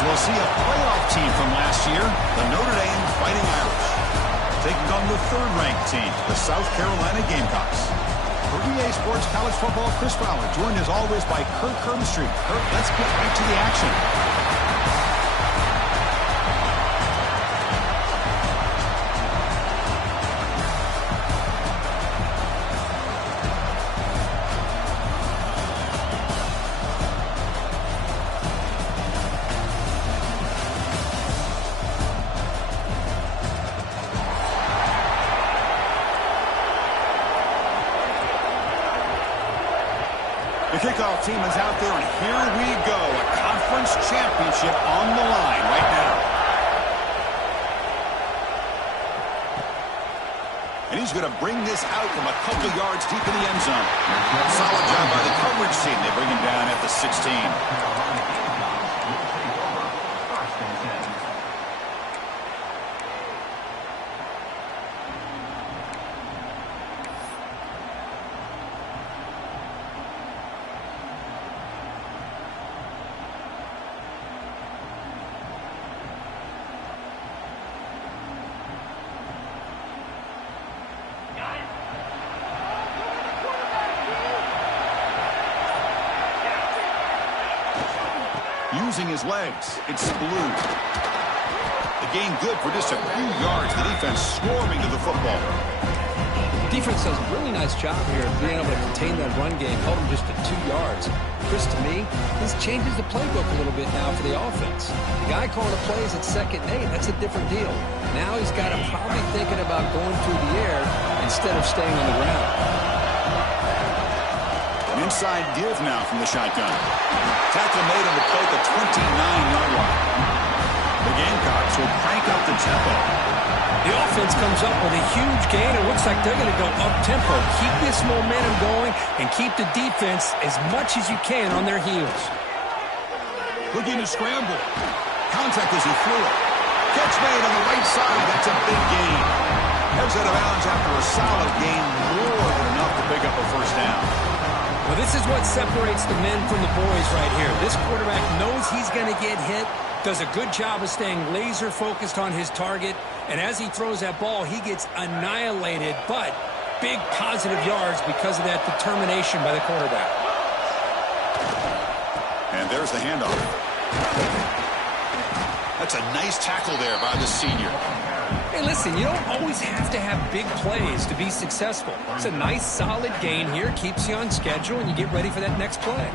as we'll see a playoff team from last year, the Notre Dame Fighting Irish, taking on the third-ranked team, the South Carolina Gamecocks. For EA Sports College Football, Chris Fowler, joined as always by Kirk Herbstreit. Kirk, let's get right to the action. The kickoff team is out there, and here we go. A conference championship on the line right now. And he's going to bring this out from a couple yards deep in the end zone. Solid job by the coverage team. They bring him down at the 16. Using his legs, it's Blue. The gain good for just a few yards. The defense swarming to the football. Defense does a really nice job here of being able to contain that run game, held him just at 2 yards. Chris, to me, this changes the playbook a little bit now for the offense. The guy calling the plays at 2nd and 8, that's a different deal. Now he's got him probably thinking about going through the air instead of staying on the ground. An inside give now from the shotgun. Tackle made on the play at the 29-yard line. The Gamecocks will crank up the tempo. The offense comes up with a huge gain. It looks like they're going to go up-tempo. Keep this momentum going and keep the defense as much as you can on their heels. Looking to scramble. Contact as he threw it. Catch made on the right side. That's a big gain. Heads out of bounds after a solid gain. More than enough to pick up a first down. Well, this is what separates the men from the boys right here. This quarterback knows he's going to get hit, does a good job of staying laser focused on his target, and as he throws that ball, he gets annihilated, but big positive yards because of that determination by the quarterback. And there's the handoff. That's a nice tackle there by the senior. Hey, listen, you don't always have to have big plays to be successful. It's a nice, solid gain here, keeps you on schedule, and you get ready for that next play.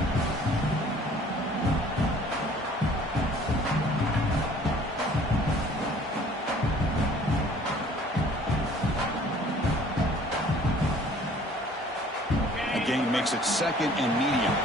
The gain makes it 2nd and medium.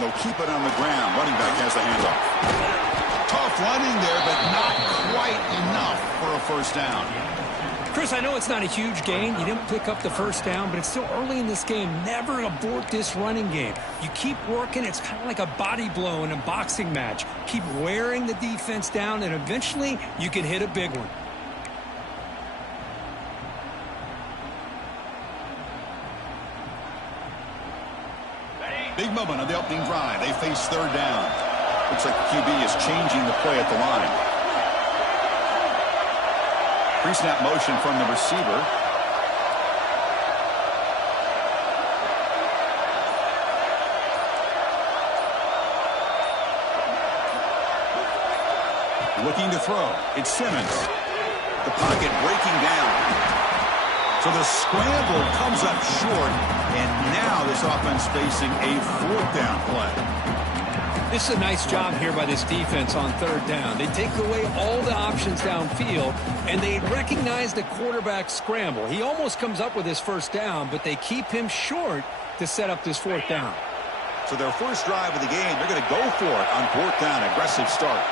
They'll keep it on the ground. Running back has the handoff. Tough running there, but not quite enough for a first down. Chris, I know it's not a huge gain. You didn't pick up the first down, but it's still early in this game. Never abort this running game. You keep working. It's kind of like a body blow in a boxing match. Keep wearing the defense down, and eventually you can hit a big one. Big moment on the opening drive. They face 3rd down. Looks like the QB is changing the play at the line. Pre-snap motion from the receiver. Looking to throw. It's Simmons. The pocket breaking down. So the scramble comes up short, and now this offense facing a 4th down play. This is a nice job here by this defense on 3rd down. They take away all the options downfield, and they recognize the quarterback scramble. He almost comes up with his first down, but they keep him short to set up this 4th down. So their first drive of the game, they're going to go for it on 4th down. Aggressive start.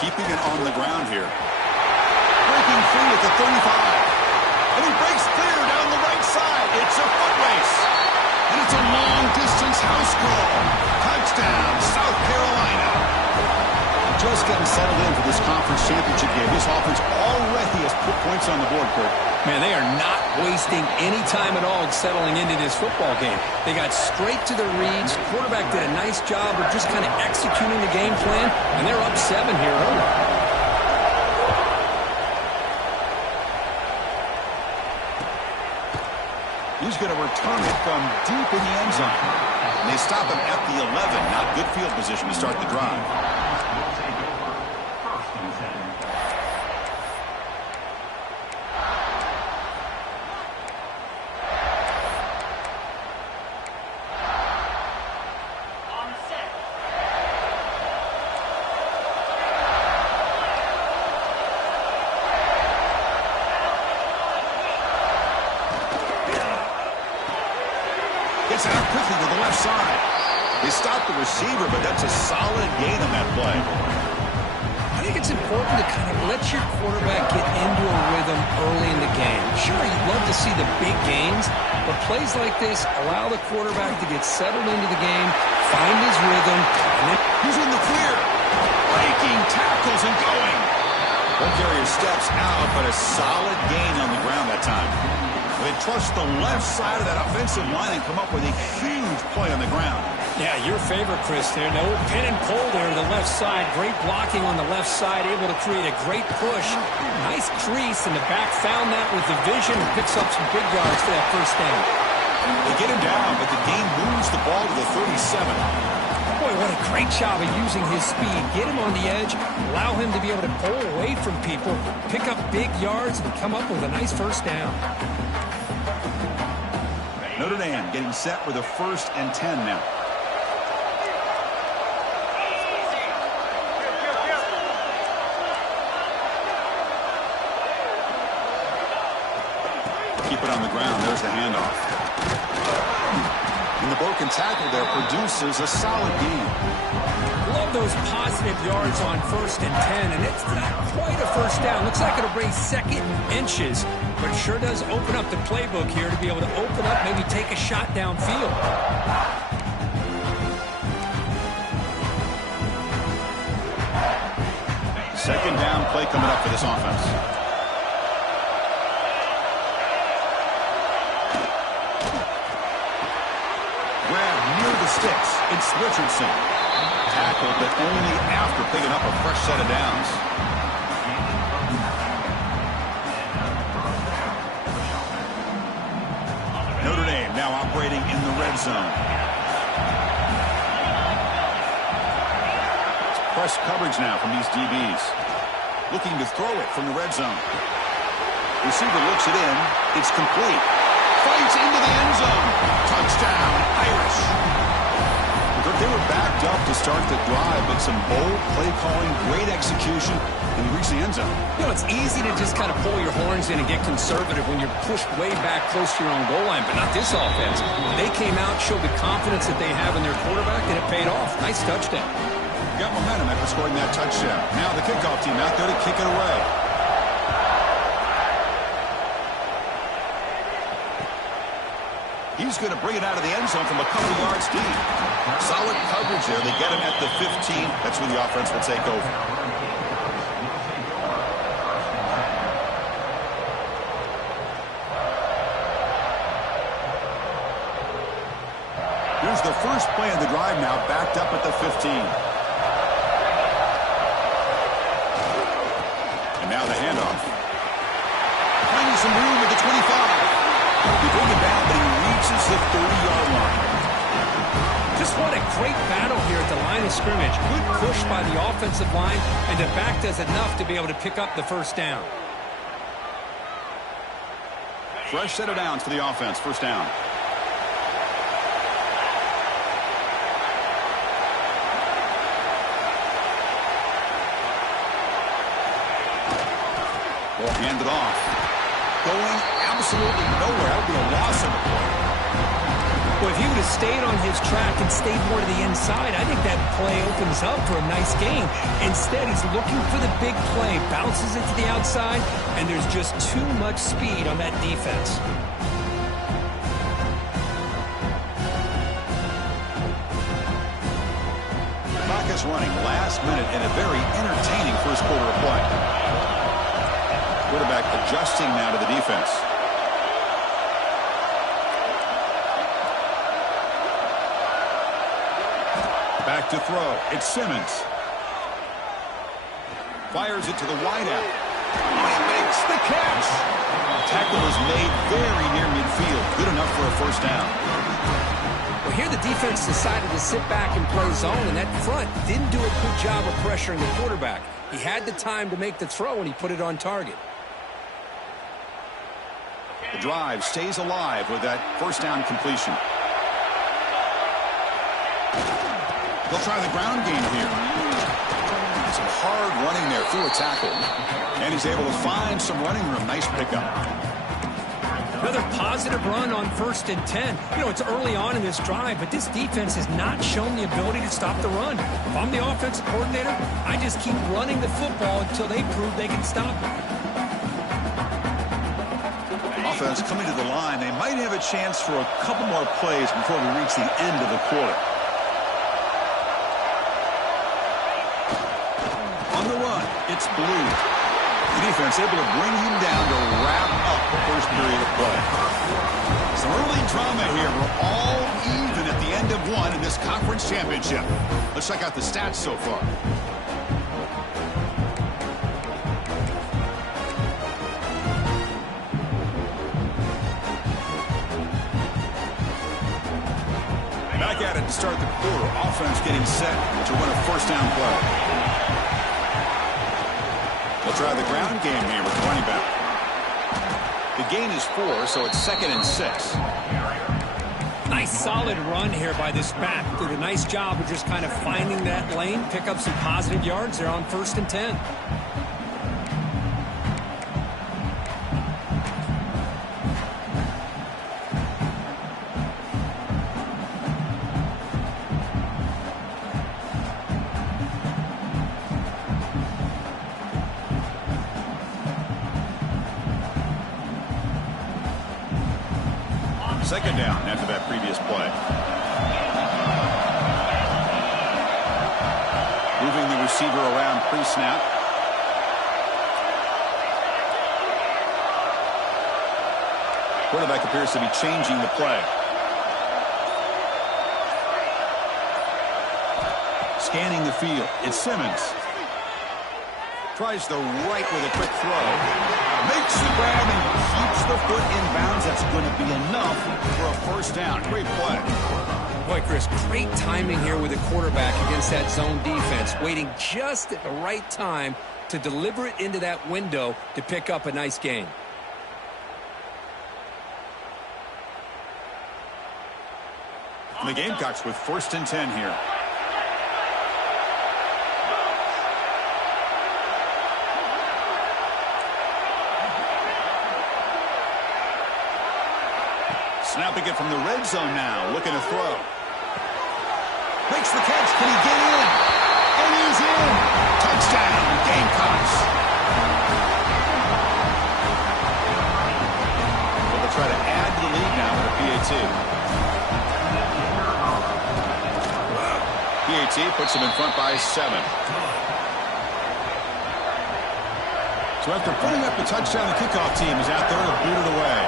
Keeping it on the ground here. Breaking free at the 35. And he breaks clear down the right race. And it's a long-distance house call. Touchdown, South Carolina. Just getting settled in for this conference championship game. This offense already has put points on the board, Kurt. Man, they are not wasting any time at all settling into this football game. They got straight to the reads. Quarterback did a nice job of just kind of executing the game plan, and they're up 7 here early. He's going to return it from deep in the end zone. And they stop him at the 11. Not good field position to start the drive. Gets it out quickly to the left side. They stop the receiver, but that's a solid gain on that play. I think it's important to kind of let your quarterback get into a rhythm early in the game. Sure, you'd love to see the big gains, but plays like this allow the quarterback to get settled into the game, find his rhythm, and then he's in the clear. Breaking tackles and going. One carrier steps out, but a solid gain on the ground that time. They trust the left side of that offensive line and come up with a huge play on the ground. Yeah, your favorite, Chris, there. No pin and pull there to the left side. Great blocking on the left side, able to create a great push. Nice crease, and the back found that with the vision and picks up some big yards for that first down. They get him down, but the game moves the ball to the 37. Boy, what a great job of using his speed. Get him on the edge, allow him to be able to pull away from people, pick up big yards, and come up with a nice first down. Notre Dame getting set for the 1st and 10 now. Keep it on the ground. There's the handoff. And the broken tackle there produces a solid gain. Love those positive yards on 1st and 10, and it's not quite a first down. Looks like it'll bring 2nd inches, but sure does open up the playbook here to be able to open up, maybe take a shot downfield. Second down play coming up for this offense. Grab near the sticks. It's Richardson. Tackled, but only after picking up a fresh set of downs. Notre Dame now operating in the red zone. It's press coverage now from these DBs. Looking to throw it from the red zone. Receiver looks it in. It's complete. Fights into the end zone. Touchdown, Irish. They were backed up to start the drive, but some bold play calling, great execution, and he reached the end zone. You know, it's easy to just kind of pull your horns in and get conservative when you're pushed way back close to your own goal line, but not this offense. They came out, showed the confidence that they have in their quarterback, and it paid off. Nice touchdown. Got momentum after scoring that touchdown. Now the kickoff team out there to kick it away. He's going to bring it out of the end zone from a couple yards deep. Solid coverage there. They get him at the 15. That's where the offense will take over. Here's the first play of the drive now, backed up at the 15. And now the handoff. Finding some room at the 25. He bring it down, but he reaches the 30-yard line. Just what a great battle here at the line of scrimmage. Good push by the offensive line, and the back does enough to be able to pick up the first down. Fresh set of downs for the offense. First down. Ball handed off. Going absolutely nowhere. That would be a loss of the play. Well, if he would have stayed on his track and stayed more to the inside, I think that play opens up for a nice gain. Instead, he's looking for the big play, bounces it to the outside, and there's just too much speed on that defense. is running last minute in a very entertaining first quarter of play. Quarterback adjusting now to the defense. Back to throw. It's Simmons. Fires it to the wideout. He makes the catch. Tackle is made very near midfield. Good enough for a first down. Well, here the defense decided to sit back and play zone, and that front didn't do a good job of pressuring the quarterback. He had the time to make the throw, and he put it on target. The drive stays alive with that first down completion. They'll try the ground game here. Some hard running there through a tackle. And he's able to find some running room. Nice pickup. Another positive run on 1st and 10. You know, it's early on in this drive, but this defense has not shown the ability to stop the run. If I'm the offensive coordinator, I just keep running the football until they prove they can stop it. Offense coming to the line. They might have a chance for a couple more plays before we reach the end of the quarter. On the run, it's Blue. The defense able to bring him down to wrap up the first period of play. Some early drama here. We're all even at the end of one in this conference championship. Let's check out the stats so far. Back at it to start the quarter. Offense getting set to run a first down play. They'll try the ground game here with the running back. The gain is 4, so it's 2nd and 6. Nice solid run here by this back. Did a nice job of just kind of finding that lane, pick up some positive yards there on 1st and 10. Second down after that previous play. Moving the receiver around pre-snap. Quarterback appears to be changing the play. Scanning the field. It's Simmons. Tries the right with a quick throw. Makes the grab and keeps the foot in bounds. That's going to be enough for a first down. Great play. Boy, Chris, great timing here with the quarterback against that zone defense, waiting just at the right time to deliver it into that window to pick up a nice gain. The Gamecocks with 1st and 10 here. Snapping it from the red zone now, looking to throw. Makes the catch. Can he get in? And he's in. Touchdown, Gamecocks. They'll try to add to the lead now with a PAT. PAT puts them in front by 7. So after putting up the touchdown, the kickoff team is out there to boot it away.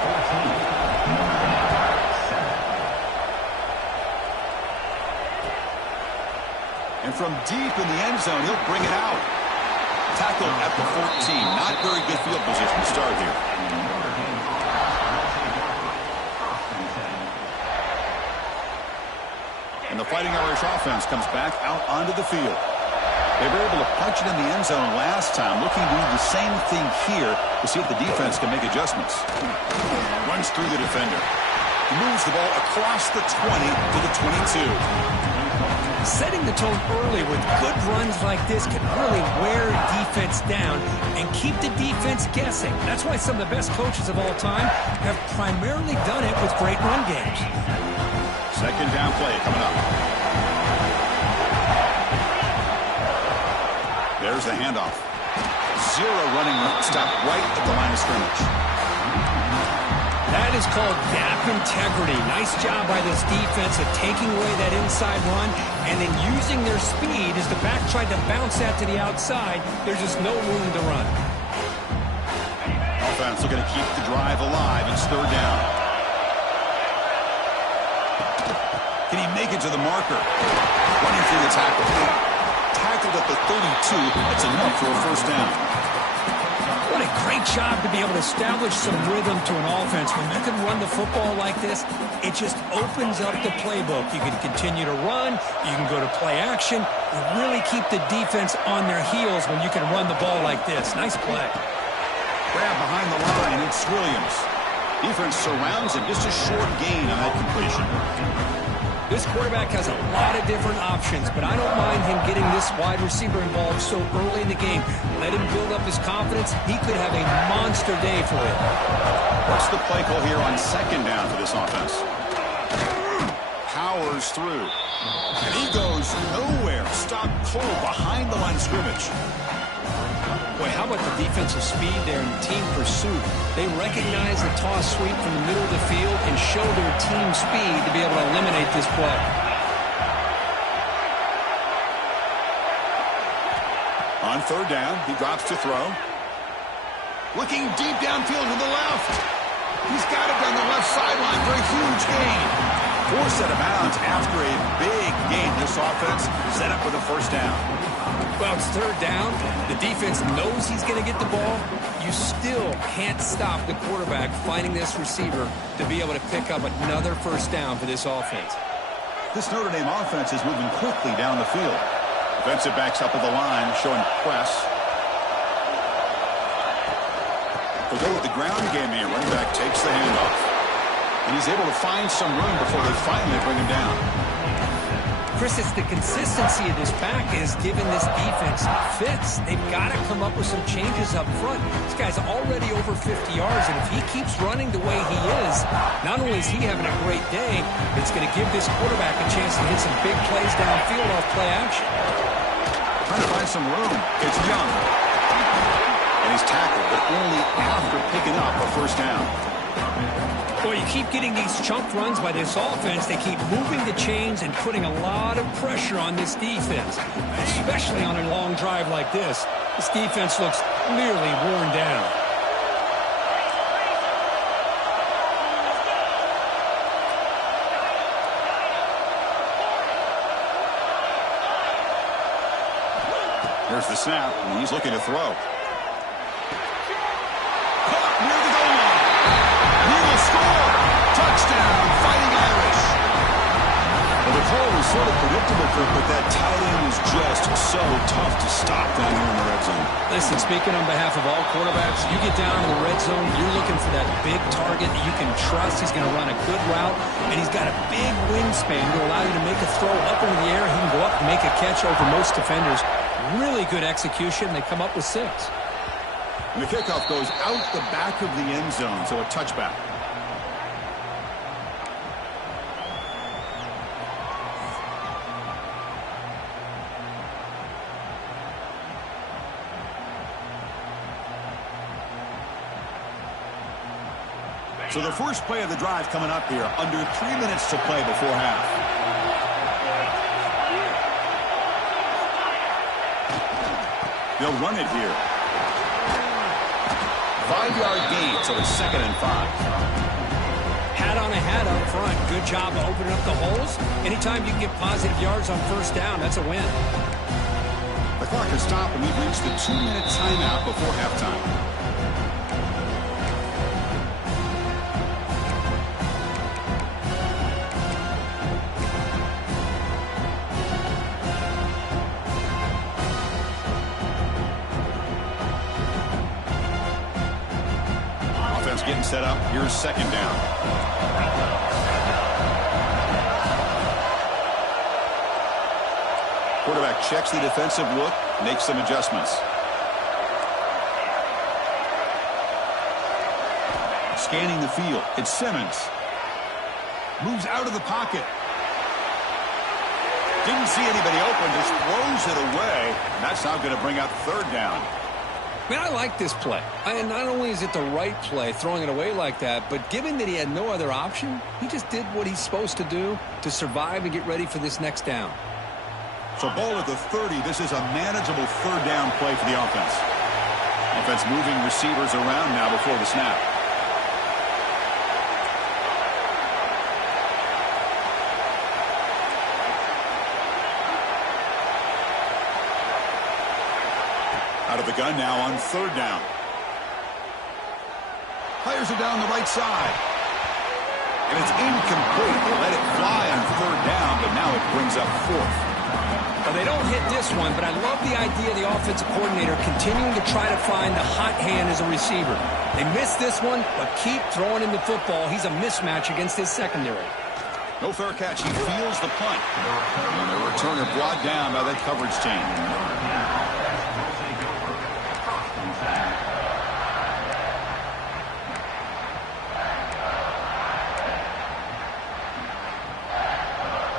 And from deep in the end zone, he'll bring it out. Tackled at the 14. Not very good field position to start here. And the Fighting Irish offense comes back out onto the field. They were able to punch it in the end zone last time, looking to do the same thing here to see if the defense can make adjustments. Runs through the defender. He moves the ball across the 20 to the 22. Setting the tone early with good runs like this can really wear defense down and keep the defense guessing. That's why some of the best coaches of all time have primarily done it with great run games. Second down play coming up. There's the handoff. Zero running room. Stop right at the line of scrimmage. That is called gap integrity. Nice job by this defense of taking away that inside run and then using their speed as the back tried to bounce that to the outside. There's just no room to run. Offense looking to keep the drive alive. It's third down. Can he make it to the marker? Running through the tackle. Tackled at the 32. That's enough for a first down. What a great job to be able to establish some rhythm to an offense. When you can run the football like this, it just opens up the playbook. You can continue to run. You can go to play action. You really keep the defense on their heels when you can run the ball like this. Nice play. Grab behind the line. It's Williams. Defense surrounds him. Just a short gain on that completion. This quarterback has a lot of different options, but I don't mind him getting this wide receiver involved so early in the game. Let him build up his confidence. He could have a monster day for him. What's the play call here on second down for this offense? Powers through. And he goes nowhere. Stopped cold behind the line of scrimmage. Boy, how about the defensive speed there in team pursuit? They recognize the toss sweep from the middle of the field and show their team speed to be able to eliminate this play. On third down, he drops to throw. Looking deep downfield to the left. He's got it down the left sideline for a huge gain. Forced out of bounds after a big gain. This offense set up with a first down. Well, it's third down. The defense knows he's going to get the ball. You still can't stop the quarterback finding this receiver to be able to pick up another first down for this offense. This Notre Dame offense is moving quickly down the field. Defensive backs up at the line, showing press. They'll go with the ground game here. Running back takes the handoff. And he's able to find some room before they finally bring him down. Chris, it's the consistency of this back is giving this defense fits. They've got to come up with some changes up front. This guy's already over 50 yards, and if he keeps running the way he is, not only is he having a great day, it's going to give this quarterback a chance to hit some big plays downfield off play action. Trying to find some room. It's Young. And he's tackled, but only after picking up a first down. Boy, you keep getting these chunk runs by this offense. They keep moving the chains and putting a lot of pressure on this defense, especially on a long drive like this. This defense looks nearly worn down. There's the snap, and he's looking to throw. Caught near the goal line. He will score. Touchdown, Fighting Irish. Well, the call was sort of predictable, but that tight end was just so tough to stop down here in the red zone. Listen, speaking on behalf of all quarterbacks, you get down in the red zone, you're looking for that big target that you can trust. He's going to run a good route, and he's got a big wingspan to allow you to make a throw up into the air. He can go up and make a catch over most defenders. Really good execution. They come up with 6. And the kickoff goes out the back of the end zone, so a touchback. So the first play of the drive coming up here, under 3 minutes to play before half. They'll run it here. 5-yard gain, so it's 2nd and 5. Hat on a hat up front. Good job of opening up the holes. Anytime you can get positive yards on first down, that's a win. The clock has stopped, and we've reached the 2-minute timeout before halftime. Getting set up. Here's 2nd down. Quarterback checks the defensive look, makes some adjustments. Scanning the field. It's Simmons. Moves out of the pocket. Didn't see anybody open, just throws it away. That's now going to bring up 3rd down. Man, I like this play. And not only is it the right play, throwing it away like that, but given that he had no other option, he just did what he's supposed to do to survive and get ready for this next down. So ball at the 30. This is a manageable third down play for the offense. Offense moving receivers around now before the snap. Out of the gun now on third down. Fires it down the right side. And it's incomplete. They let it fly on third down, but now it brings up fourth. Well, they don't hit this one, but I love the idea of the offensive coordinator continuing to try to find the hot hand as a receiver. They missed this one, but keep throwing him the football. He's a mismatch against his secondary. No fair catch. He feels the punt. And the returner brought down by that coverage team.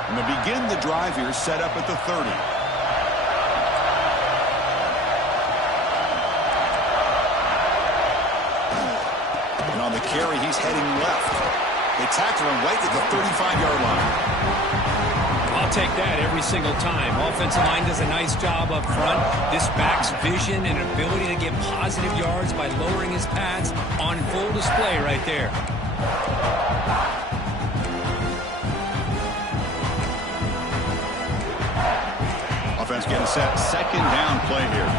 And they begin the drive here, set up at the 30. And on the carry, he's heading left. They tackle him right at the 35-yard line. I'll take that every single time. Offensive line does a nice job up front. This back's vision and ability to get positive yards by lowering his pads on full display right there. Offense getting set. Second down play here.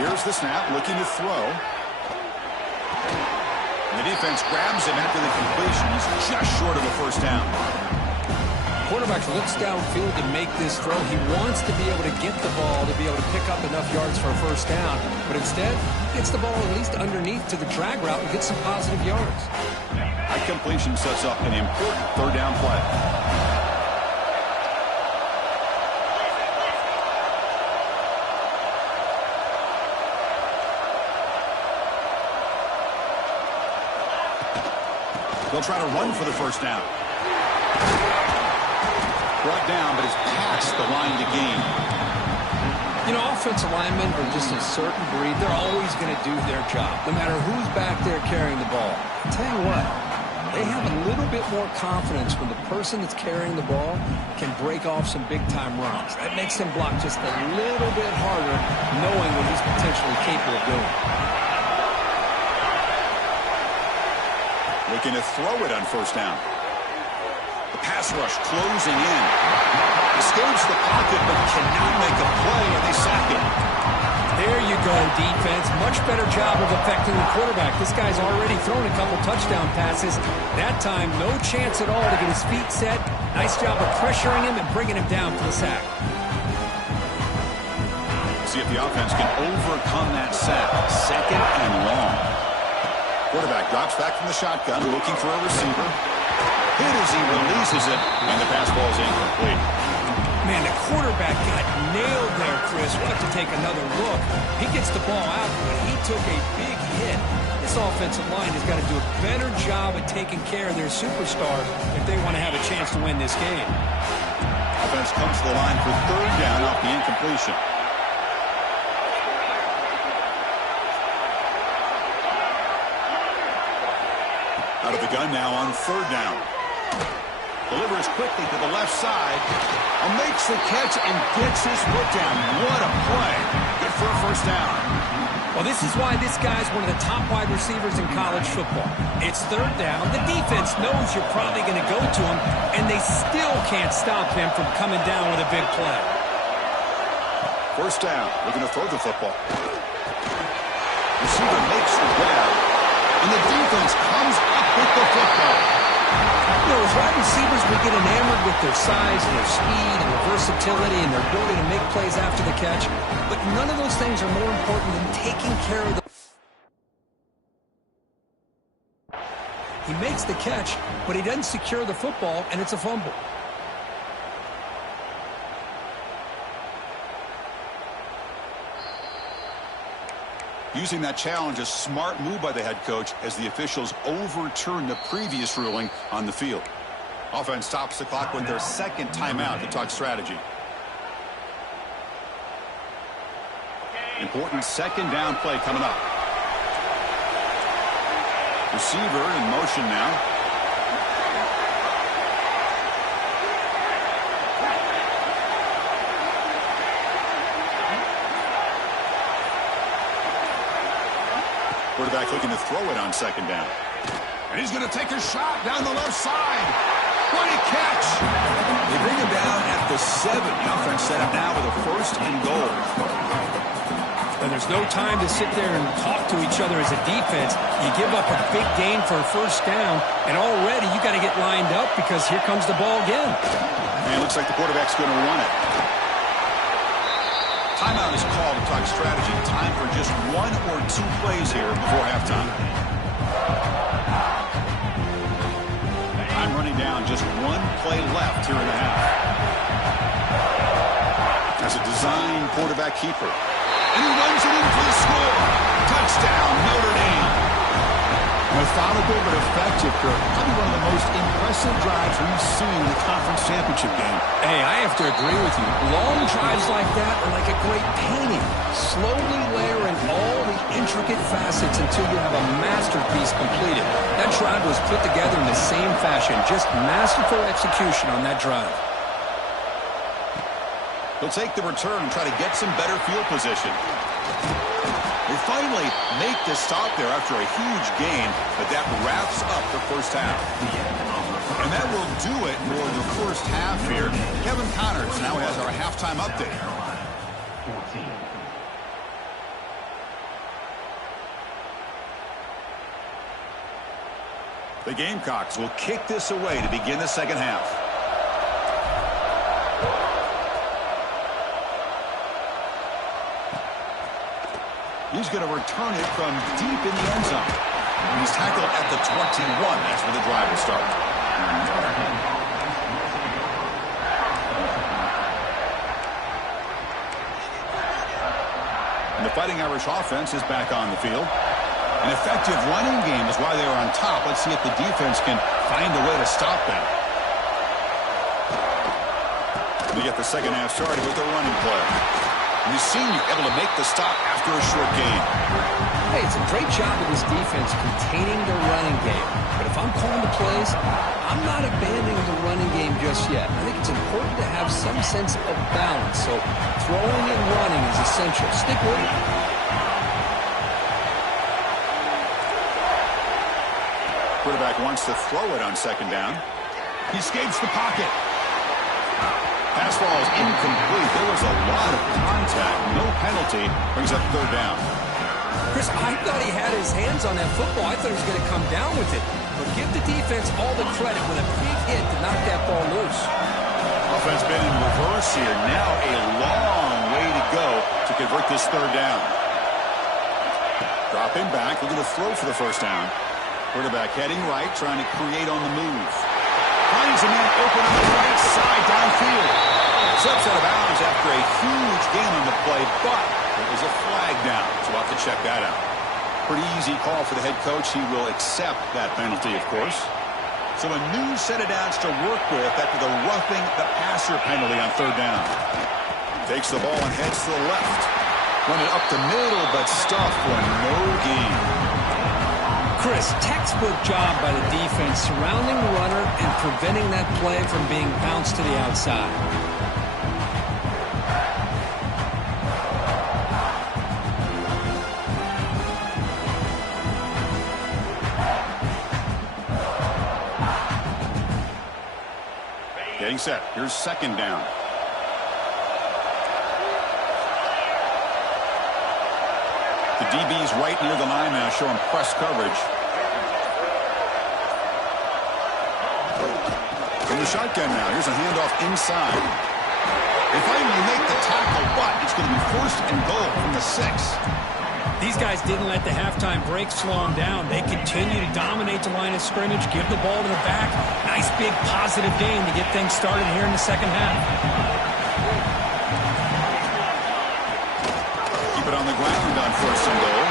Here's the snap, looking to throw. And the defense grabs him after the completion. He's just short of a first down. Quarterback looks downfield to make this throw. He wants to be able to get the ball to be able to pick up enough yards for a first down. But instead, he gets the ball at least underneath to the drag route and gets some positive yards. That completion sets up an important third down play. They'll try to run for the first down. Brought down, but is past the line to gain. You know, offensive linemen are just a certain breed. They're always going to do their job, no matter who's back there carrying the ball. I'll tell you what, they have a little bit more confidence when the person that's carrying the ball can break off some big-time runs. That makes them block just a little bit harder, knowing what he's potentially capable of doing. Looking to throw it on first down. The pass rush closing in. Escapes the pocket, but cannot make a play, and they sack him. There you go, defense. Much better job of affecting the quarterback. This guy's already thrown a couple touchdown passes. That time, no chance at all to get his feet set. Nice job of pressuring him and bringing him down for the sack. See if the offense can overcome that sack. Second and long. Quarterback drops back from the shotgun, looking for a receiver. Hit as he releases it, and the pass ball is incomplete. Man, the quarterback got nailed there, Chris. We'll have to take another look. He gets the ball out, but he took a big hit. This offensive line has got to do a better job at taking care of their superstar if they want to have a chance to win this game. Offense comes to the line for third down off the incompletion. Out of the gun now on third down. Delivers quickly to the left side. And makes the catch and gets his foot down. What a play. Good for a first down. Well, this is why this guy's one of the top wide receivers in college football. It's third down. The defense knows you're probably going to go to him, and they still can't stop him from coming down with a big play. First down. Looking to throw the football. Receiver makes the grab. And the defense comes up with the football. You know, as wide receivers, we get enamored with their size and their speed and their versatility and their ability to make plays after the catch. But none of those things are more important than taking care of the... He makes the catch, but he doesn't secure the football, and it's a fumble. Using that challenge, a smart move by the head coach as the officials overturn the previous ruling on the field. Offense stops the clock with their second timeout to talk strategy. Important second down play coming up. Receiver in motion now. Quarterback looking to throw it on second down. And he's going to take a shot down the left side. What a catch! They bring him down at the 7. The offense set up now with a 1st and goal. And there's no time to sit there and talk to each other as a defense. You give up a big gain for a 1st down, and already you got to get lined up because here comes the ball again. And it looks like the quarterback's going to run it. Timeout is called to talk strategy. Time for just 1 or 2 plays here before halftime. Time running down, just 1 play left here in the half. That's a design quarterback keeper. And he runs it in for the score. Touchdown, Notre Dame. Methodical but effective, Kirk. Probably one of the most impressive drives we've seen in the conference championship game. Hey, I have to agree with you. Long drives like that are like a great painting. Slowly layering all the intricate facets until you have a masterpiece completed. That drive was put together in the same fashion. Just masterful execution on that drive. He'll take the return and try to get some better field position. They finally make the stop there after a huge gain, but that wraps up the first half. And that will do it for the first half here. Kevin Connors now has our halftime update. The Gamecocks will kick this away to begin the second half. He's going to return it from deep in the end zone. He's tackled at the 21. That's where the drive will start. And the Fighting Irish offense is back on the field. An effective running game is why they are on top. Let's see if the defense can find a way to stop them. We get the second half started with the running play. And the senior able to make the stop after a short gain. Hey, it's a great job of this defense containing the running game. But if I'm calling the plays, I'm not abandoning the running game just yet. I think it's important to have some sense of balance. So throwing and running is essential. Stick with it. Quarterback wants to throw it on second down. He escapes the pocket. Pass ball is incomplete. There was a lot of contact. No penalty. Brings up third down. Chris, I thought he had his hands on that football. I thought he was going to come down with it. But give the defense all the credit with a big hit to knock that ball loose. Offense been in reverse here. Now a long way to go to convert this third down. Dropping back. Looking to throw for the first down. Quarterback heading right, trying to create on the move. Finds a man open on the right side downfield. Slips out of bounds after a huge gain on the play, but there was a flag down, so we'll have to check that out. Pretty easy call for the head coach. He will accept that penalty, of course. So a new set of downs to work with after the roughing the passer penalty on third down. Takes the ball and heads to the left. Run it up the middle, but stuffed for no gain. Chris, textbook job by the defense surrounding the runner and preventing that play from being bounced to the outside. Getting set. Here's second down. The DB's right near the line now, showing press coverage. From the shotgun now, here's a handoff inside. They finally make the tackle, but it's going to be first and goal from the 6. These guys didn't let the halftime break slow them down. They continue to dominate the line of scrimmage, give the ball to the back. Nice big positive gain to get things started here in the second half. Keep it on the ground on first and goal.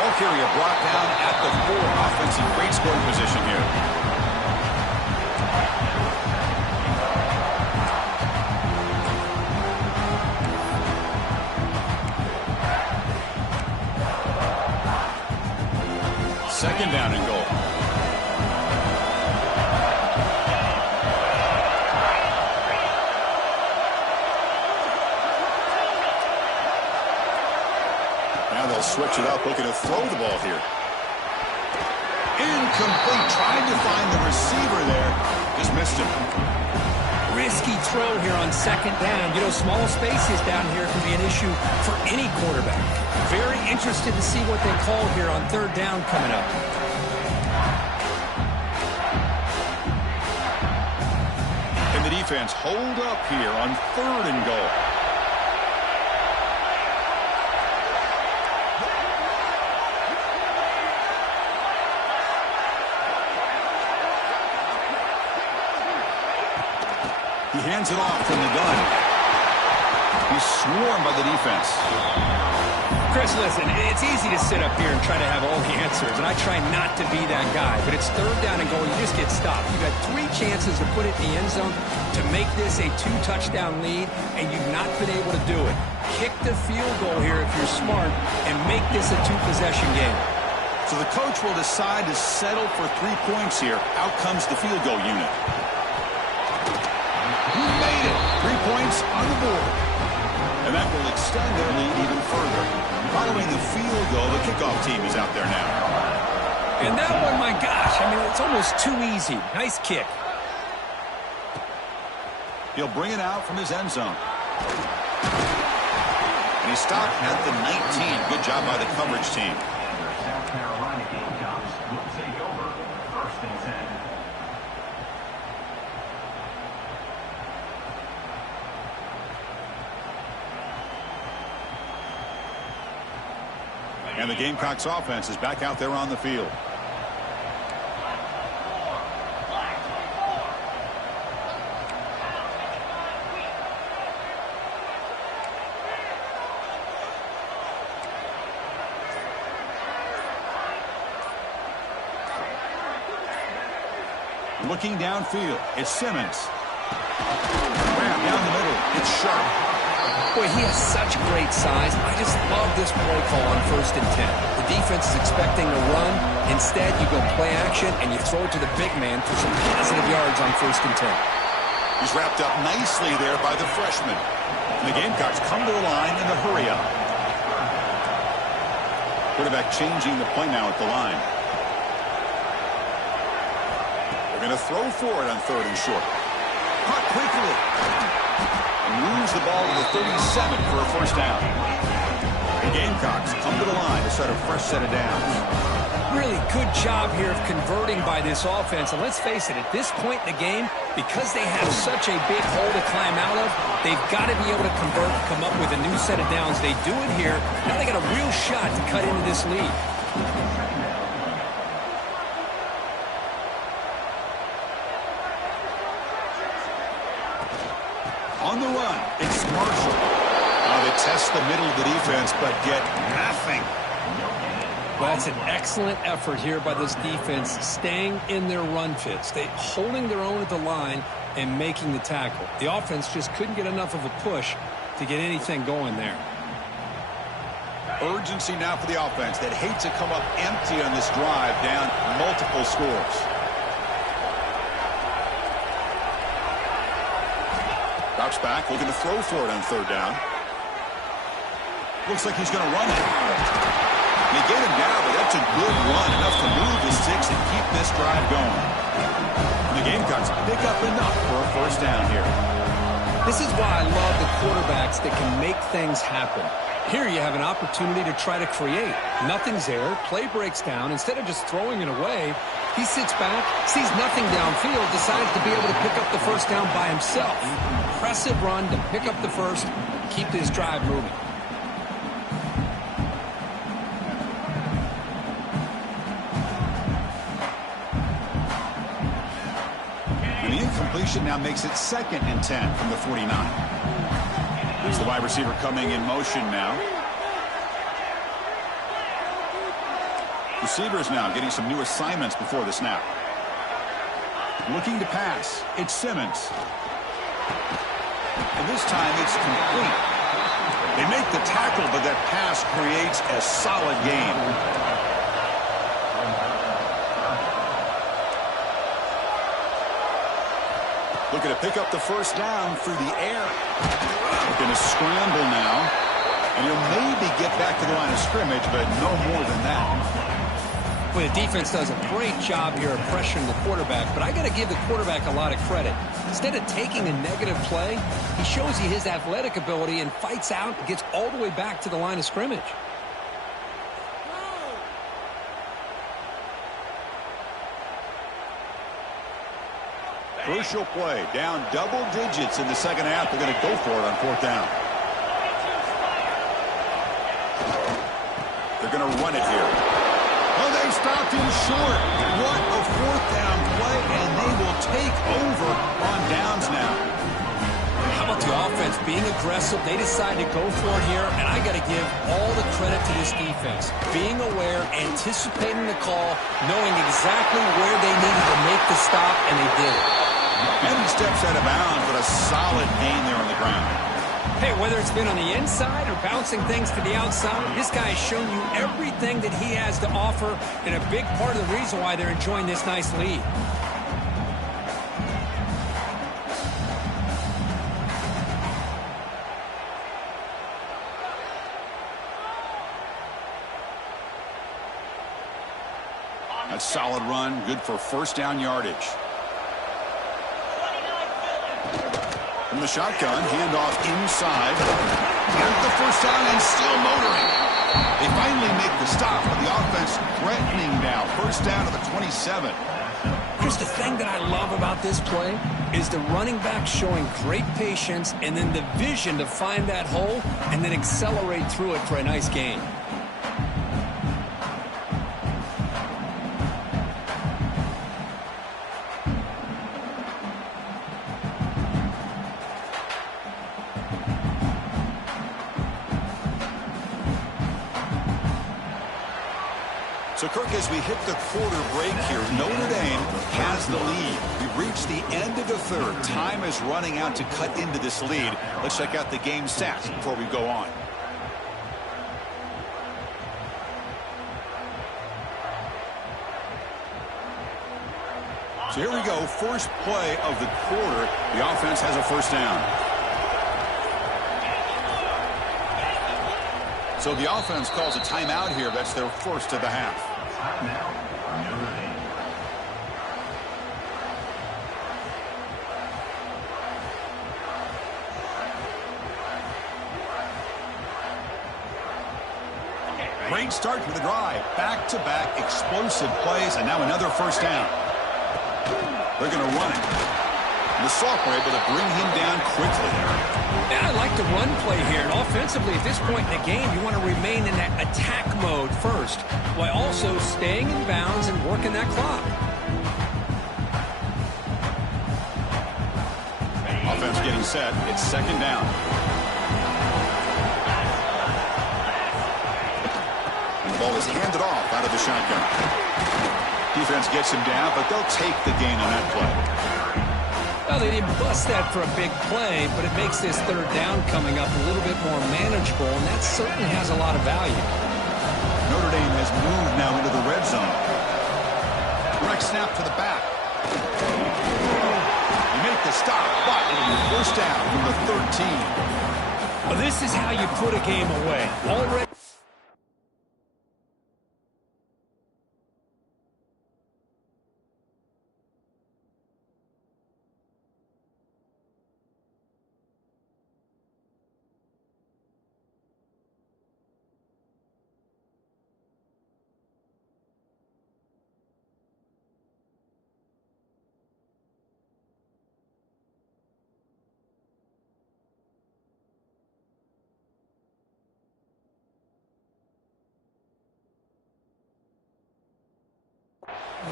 Ball carrier brought down at the 4. Offensive great scoring position here. Second down and goal. Now they'll switch it up, looking to throw the ball here. Incomplete, trying to find the receiver there. Just missed him. Risky throw here on second down. You know, small spaces down here can be an issue for any quarterback. Very interested to see what they call here on third down coming up. And the defense hold up here on third and goal. He hands it off from the gun. He's swarmed by the defense. Chris, listen, it's easy to sit up here and try to have all the answers, and I try not to be that guy. But it's third down and goal. You just get stopped. You've had 3 chances to put it in the end zone to make this a 2-touchdown lead, and you've not been able to do it. Kick the field goal here if you're smart and make this a 2-possession game. So the coach will decide to settle for 3 points here. Out comes the field goal unit. Made it. 3 points on the board. And that will extend their lead even further. Following the field goal, the kickoff team is out there now. And that one, my gosh, I mean, it's almost too easy. Nice kick. He'll bring it out from his end zone. And he stopped at the 19. Good job by the coverage team. South Carolina Gamecocks will take over first and 10. And the Gamecocks offense is back out there on the field. Looking downfield, it's Simmons. Grab down the middle, it's Sharp. Boy, he has such great size. I just love this play call on first and 10. The defense is expecting a run. Instead, you go play action, and you throw it to the big man for some positive yards on first and 10. He's wrapped up nicely there by the freshman. And the Gamecocks come to the line in a hurry up. Quarterback changing the play now at the line. They're going to throw for it on third and short. Caught quickly. And moves the ball to the 37 for a first down. The Gamecocks come to the line to set a fresh set of downs. Really good job here of converting by this offense. And let's face it, at this point in the game, because they have such a big hole to climb out of, they've got to be able to convert, come up with a new set of downs. They do it here. Now they got a real shot to cut into this lead. On the run, it's Marshall. Now they test the middle of the defense, but get nothing. Well, that's an excellent effort here by this defense, staying in their run fits. They holding their own at the line and making the tackle. The offense just couldn't get enough of a push to get anything going there. Urgency now for the offense that hates to come up empty on this drive, down multiple scores. Drops back, looking to throw for it on third down. Looks like he's going to run it. They get him down, but that's a good run, enough to move the sticks and keep this drive going. And the Gamecocks pick up enough for a first down here. This is why I love the quarterbacks that can make things happen. Here you have an opportunity to try to create. Nothing's there. Play breaks down. Instead of just throwing it away, he sits back, sees nothing downfield, decides to be able to pick up the first down by himself. Impressive run to pick up the first, keep this drive moving. And the incompletion now makes it 2nd and 10 from the 49. There's the wide receiver coming in motion now. Receivers now getting some new assignments before the snap. Looking to pass. It's Simmons. And this time it's complete. They make the tackle, but that pass creates a solid gain. Looking to pick up the first down through the air. Going to scramble now. And he'll maybe get back to the line of scrimmage, but no more than that. Well, the defense does a great job here of pressuring the quarterback, but I got to give the quarterback a lot of credit. Instead of taking a negative play, he shows you his athletic ability and fights out and gets all the way back to the line of scrimmage. Crucial play, down double digits in the second half. They're going to go for it on fourth down. They're going to run it here. Oh, they stopped him short. What a fourth down play, and they will take over on downs now. How about the offense being aggressive? They decided to go for it here, and I got to give all the credit to this defense. Being aware, anticipating the call, knowing exactly where they needed to make the stop, and they did it. And he steps out of bounds, but a solid gain there on the ground. Hey, whether it's been on the inside or bouncing things to the outside, this guy has shown you everything that he has to offer, and a big part of the reason why they're enjoying this nice lead. A solid run, good for first down yardage. From the shotgun, handoff inside. Got the first down and still motoring. They finally make the stop, but the offense threatening now. First down to the 27. Chris, the thing that I love about this play is the running back showing great patience and then the vision to find that hole and then accelerate through it for a nice gain. So, Kirk, as we hit the quarter break here, Notre Dame has the lead. We've reached the end of the third. Time is running out to cut into this lead. Let's check out the game stats before we go on. So here we go. First play of the quarter. The offense has a first down. So the offense calls a timeout here. That's their first of the half. Great start to the drive. Back-to-back explosive plays, and now another first down. They're going to run it. And the sophomore able to bring him down quickly. Yeah, I like the run play here. And offensively, at this point in the game, you want to remain in that attack mode first, while also staying in bounds and working that clock. Offense getting set. It's second down. The ball is handed off out of the shotgun. Defense gets him down, but they'll take the gain on that play. Well, they didn't bust that for a big play, but it makes this third down coming up a little bit more manageable, and that certainly has a lot of value. Notre Dame has moved now into the red zone. Direct snap to the back. They make the stop, but it'll be first down from the 13. Well, this is how you put a game away. Already.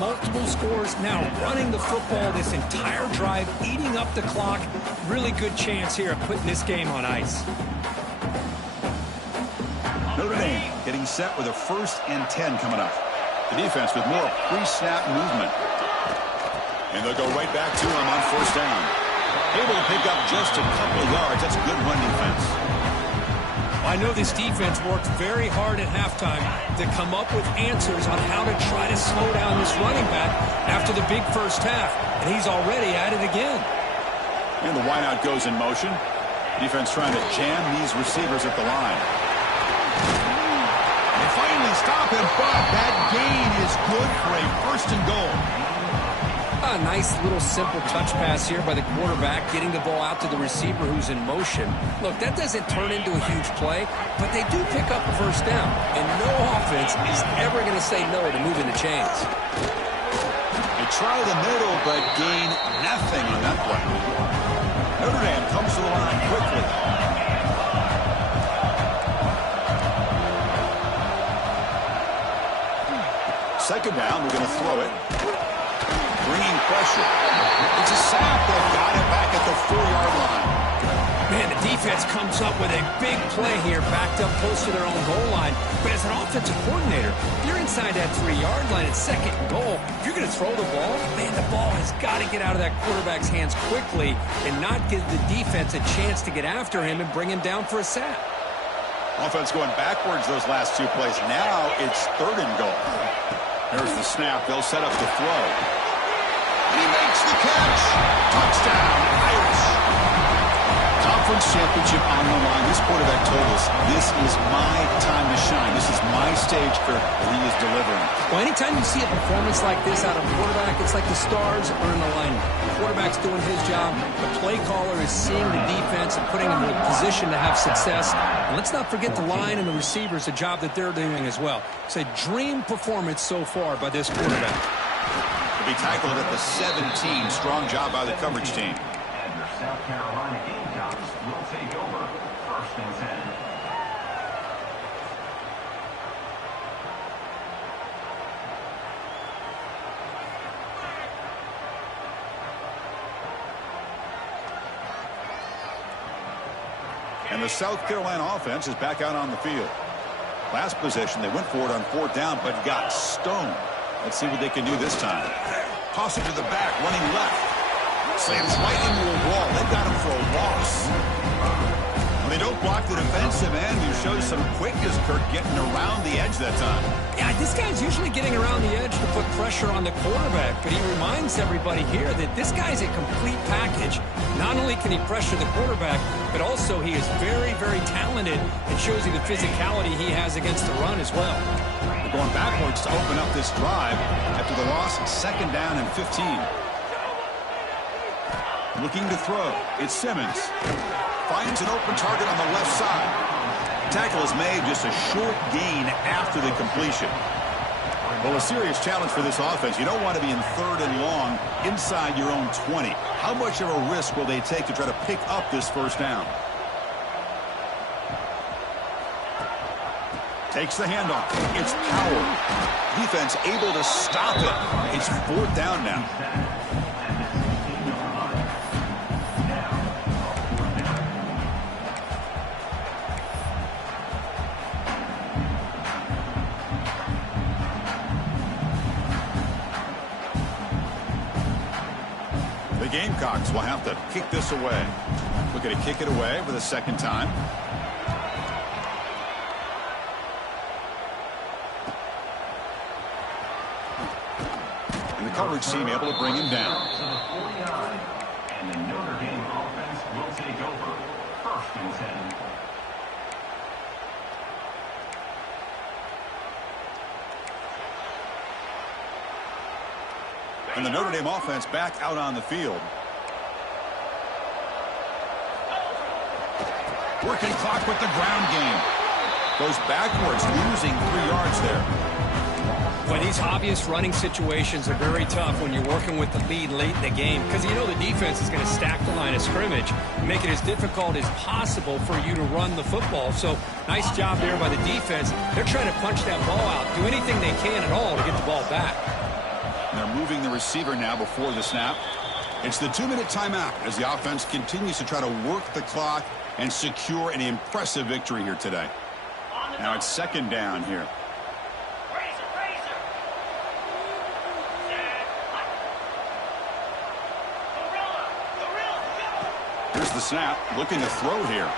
Multiple scores now, running the football this entire drive, eating up the clock. Really good chance here of putting this game on ice. Notre Dame getting set with a 1st and 10 coming up. The defense with more pre-snap movement. And they'll go right back to him on first down. Able to pick up just a couple of yards. That's good run defense. I know this defense worked very hard at halftime to come up with answers on how to try to slow down this running back after the big first half, and he's already at it again. And the wideout goes in motion. Defense trying to jam these receivers at the line. They finally stop him, but that gain is good for a first and goal. A nice little simple touch pass here by the quarterback, getting the ball out to the receiver who's in motion. Look, that doesn't turn into a huge play, but they do pick up a first down. And no offense is ever going to say no to moving the chains. They try the middle, but gain nothing on that play. Notre Dame comes to the line quickly. Second down, we're going to throw it. Bringing pressure. It's a sack. They've got it back at the 4-yard line. Man, the defense comes up with a big play here, backed up close to their own goal line. But as an offensive coordinator, you're inside that 3-yard line at second and goal. If you're going to throw the ball, man, the ball has got to get out of that quarterback's hands quickly and not give the defense a chance to get after him and bring him down for a sack. Offense going backwards those last two plays. Now it's third and goal. There's the snap. They'll set up the throw. He makes the catch. Touchdown, Irish. Conference championship on the line. This quarterback told us, this is my time to shine. This is my stage for that he is delivering. Well, anytime you see a performance like this out of a quarterback, it's like the stars are in alignment. The quarterback's doing his job. The play caller is seeing the defense and putting them in a position to have success. And let's not forget the line and the receivers, the job that they're doing as well. It's a dream performance so far by this quarterback. To be tackled at the 17. Strong job by the coverage team. And your South Carolina Gamecocks will take over first and 10. And the South Carolina offense is back out on the field. Last possession, they went for it on fourth down, but got stoned. Let's see what they can do this time. Toss it to the back, running left. Slams right into a wall. They've got him for a loss. When they don't block the defensive end, you show some quickness, Kirk, getting around the edge that time. Yeah, this guy's usually getting around the edge to put pressure on the quarterback, but he reminds everybody here that this guy's a complete package. Not only can he pressure the quarterback, but also he is very, very talented and shows you the physicality he has against the run as well. They're going backwards to open up this drive after the loss, second down and 15. Looking to throw. It's Simmons. Finds an open target on the left side. Tackle is made, just a short gain after the completion. Well, a serious challenge for this offense. You don't want to be in third and long inside your own 20. How much of a risk will they take to try to pick up this first down? Takes the handoff. It's Powell. Defense able to stop it. It's fourth down now. The Gamecocks will have to kick this away. Looking to kick it away for the second time. And the coverage team able to bring him down. And the Notre Dame offense will take over first and 10. And the Notre Dame offense back out on the field. Working clock with the ground game. Goes backwards, losing 3 yards there. But these obvious running situations are very tough when you're working with the lead late in the game, because you know the defense is going to stack the line of scrimmage, make it as difficult as possible for you to run the football. So nice job there by the defense. They're trying to punch that ball out, do anything they can at all to get the ball back. And they're moving the receiver now before the snap. It's the 2-minute timeout as the offense continues to try to work the clock and secure an impressive victory here today. Now it's second down here. Here's the snap, looking to throw here.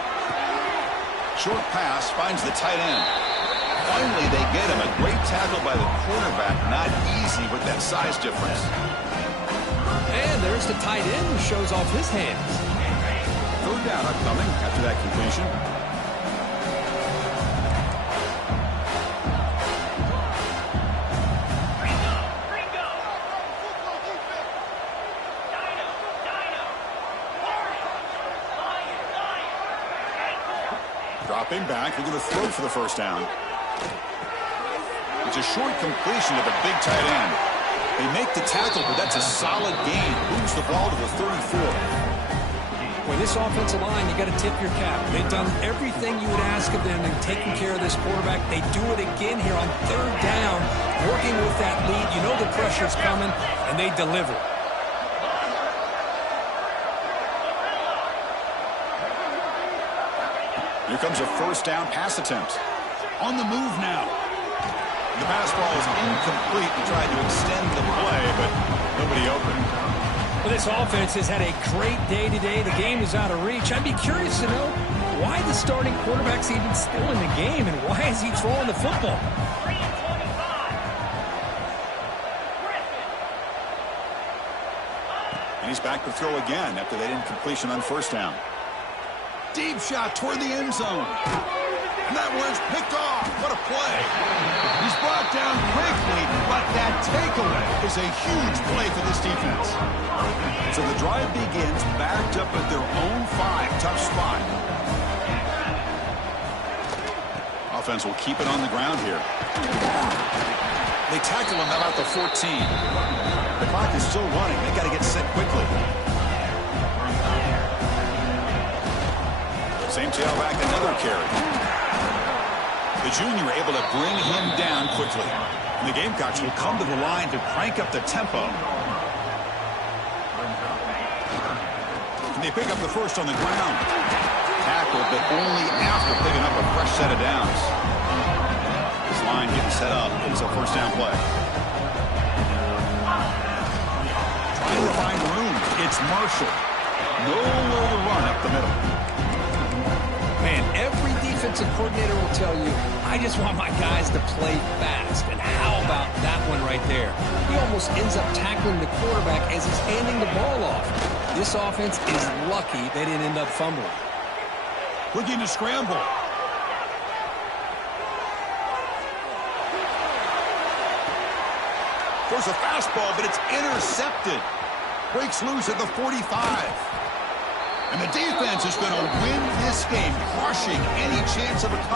Short pass, finds the tight end. Finally, they get him. A great tackle by the quarterback. Not easy with that size difference. And there's the tight end who shows off his hands. Third down upcoming after that completion. Dropping back, looking to throw for the first down. It's a short completion to the big tight end. They make the tackle, but that's a solid gain. Moves the ball to the 34. With this offensive line, you got to tip your cap. They've done everything you would ask of them in taking care of this quarterback. They do it again here on third down, working with that lead. You know the pressure's coming, and they deliver. Here comes a first down pass attempt. On the move now. The pass ball is incomplete. He tried to extend the play, but nobody open. Well, this offense has had a great day today. The game is out of reach. I'd be curious to know why the starting quarterback's even still in the game, and why is he throwing the football? And he's back to throw again after that incompletion on first down. Deep shot toward the end zone. And that one's picked off. What a play. He's brought down quickly, but that takeaway is a huge play for this defense. So the drive begins backed up at their own 5. Tough spot. Offense will keep it on the ground here. They tackle him about the 14. The clock is still running. They got to get set quickly. Same tailback, another carry. The junior able to bring him down quickly. And the Gamecocks will come to the line to crank up the tempo. And they pick up the first on the ground. Tackled, but only after picking up a fresh set of downs. This line getting set up. It's a first down play. Trying to find room. It's Marshall. Nowhere to run up the middle. Man, every defensive coordinator will tell you, I just want my guys to play fast. And how about that one right there? He almost ends up tackling the quarterback as he's handing the ball off. This offense is lucky they didn't end up fumbling. Looking to scramble. There's a fastball, but it's intercepted. Breaks loose at the 45. And the defense is going to win this game, crushing any chance of a comeback.